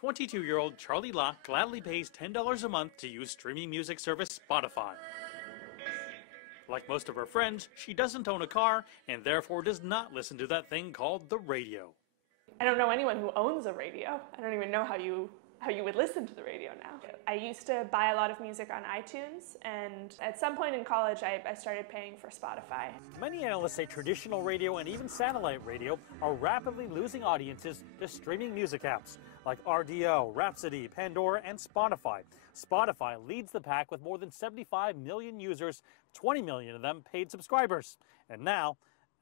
22-year-old Charlie Locke gladly pays $10 a month to use streaming music service Spotify. Like most of her friends, she doesn't own a car and therefore does not listen to that thing called the radio. I don't know anyone who owns a radio. I don't even know how you would listen to the radio now. I used to buy a lot of music on iTunes, and at some point in college I started paying for Spotify. Many analysts say traditional radio and even satellite radio are rapidly losing audiences to streaming music apps like RDO, Rhapsody, Pandora, and Spotify. Spotify leads the pack with more than 75 million users, 20 million of them paid subscribers. And now,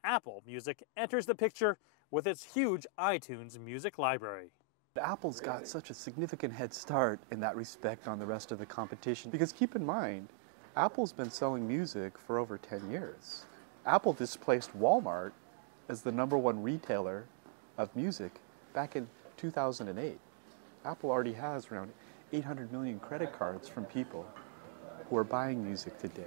Apple Music enters the picture with its huge iTunes music library. Apple's got such a significant head start in that respect on the rest of the competition, because keep in mind, Apple's been selling music for over 10 years. Apple displaced Walmart as the #1 retailer of music back in 2008. Apple already has around 800 million credit cards from people who are buying music today.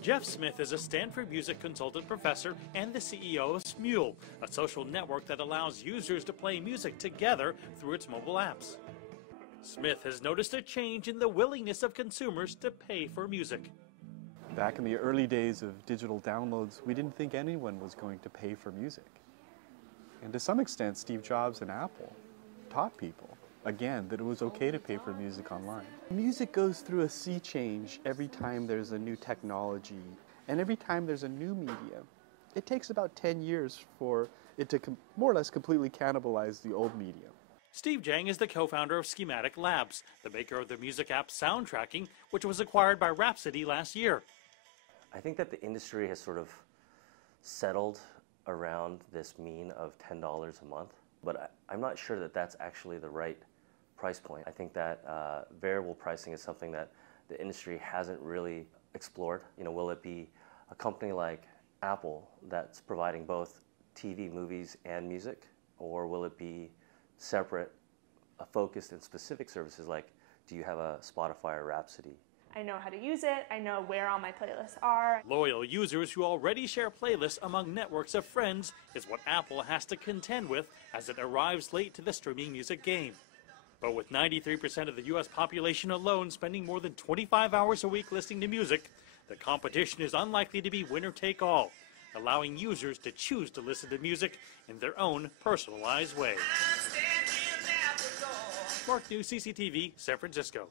Jeff Smith is a Stanford music consultant professor and the CEO of Pple, a social network that allows users to play music together through its mobile apps. Smith has noticed a change in the willingness of consumers to pay for music. Back in the early days of digital downloads, we didn't think anyone was going to pay for music. And to some extent, Steve Jobs and Apple taught people, again, that it was okay to pay for music online. Music goes through a sea change every time there's a new technology, and every time there's a new medium. It takes about 10 years for it to more or less completely cannibalize the old medium. Steve Jang is the co-founder of Schematic Labs, the maker of the music app Soundtracking, which was acquired by Rhapsody last year. I think that the industry has sort of settled around this mean of $10 a month, but I'm not sure that that's actually the right price point. I think that variable pricing is something that the industry hasn't really explored. You know, will it be a company like Apple that's providing both TV, movies, and music, or will it be separate, focused in specific services like, do you have a Spotify or Rhapsody? I know how to use it, I know where all my playlists are. Loyal users who already share playlists among networks of friends is what Apple has to contend with as it arrives late to the streaming music game. But with 93% of the U.S. population alone spending more than 25 hours a week listening to music, the competition is unlikely to be winner-take-all, allowing users to choose to listen to music in their own personalized way. Mark New, CCTV, San Francisco.